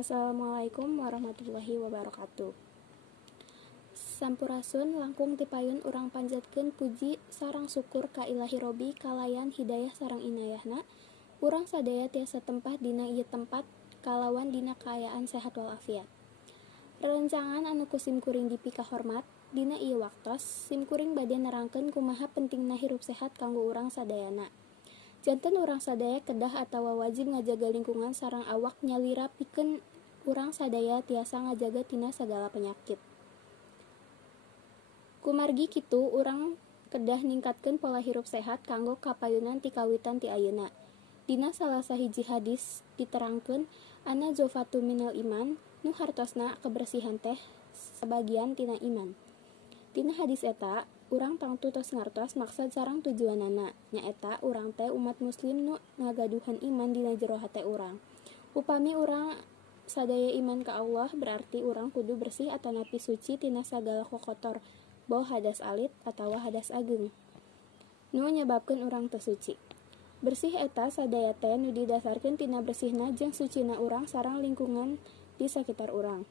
Assalamualaikum warahmatullahi wabarakatuh. Sampurasun langkung tipayun urang panjatkeun puji sareng syukur ka Ilahi Robi kalayan hidayah sareng inayahna. Urang sadaya tiasa tempah dina ieu tempat kalawan dina kaayaan sehat walafiat. Rerencangan anu ku simkuring dipi kahormat, dina ieu waktos simkuring bade nerangkeun kumaha pentingna hirup sehat kanggo urang sadayana. Janten urang sadaya kedah atawa wajib ngajaga lingkungan sareng awak nyalira pikeun urang sadaya tiasa ngajaga tina sagala penyakit. Kumargi kitu urang kedah ningkatkeun pola hirup sehat kanggo kapayunan ti kawitan ti ayeuna. Dina salah sahiji hadis diterangkeun ana jofatu minal iman nu hartosna kebersihan teh sabagian tina iman. Dina hadis eta urang tangtu tos ngartos maksud sareng tujuanana, nyaeta urang teh umat muslim nu ngagaduhan iman dina jero hate urang. Upami urang sadaya iman ka Allah berarti urang kudu bersih atanapi suci tina sagala kokotor, bau hadas alit atawa hadas ageung nu nyababkeun urang teu suci. Bersih eta sadaya teh nu didasarkeun tina bersihna jeung sucina urang sareng lingkungan di sakitar urang.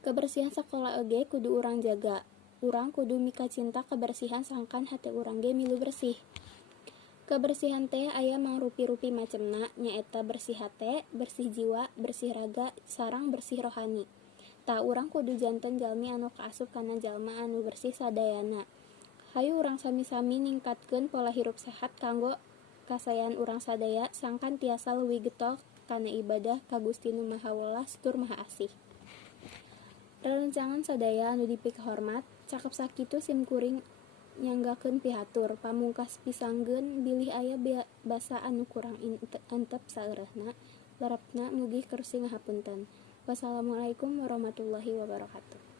Kebersihan sakola oge kudu urang jaga. Urang kudu mika cinta kebersihan sangkan hate urang ge milu bersih. Kebersihan teh aya mangrupi-rupi macemna, nyaeta bersih hate, bersih jiwa, bersih raga, sareng bersih rohani. Tah urang kudu janten jalmi anu kaasup kana jalma anu bersih sadayana. Hayu urang sami-sami ningkatkeun pola hirup sehat kanggo kasayan urang sadaya sangkan tiasa leuwih getol kana ibadah ka Gusti Nu Maha Welas tur Maha Asih. Rerencangan sadaya anu dipi kahormat, cakep sakitu simkuring nyanggakeun pihatur. Pamungkas pisanggeun bilih aya basa anu kurang antep saeureusna, larepna mugi keur ngahapunten. Wassalamualaikum warahmatullahi wabarakatuh.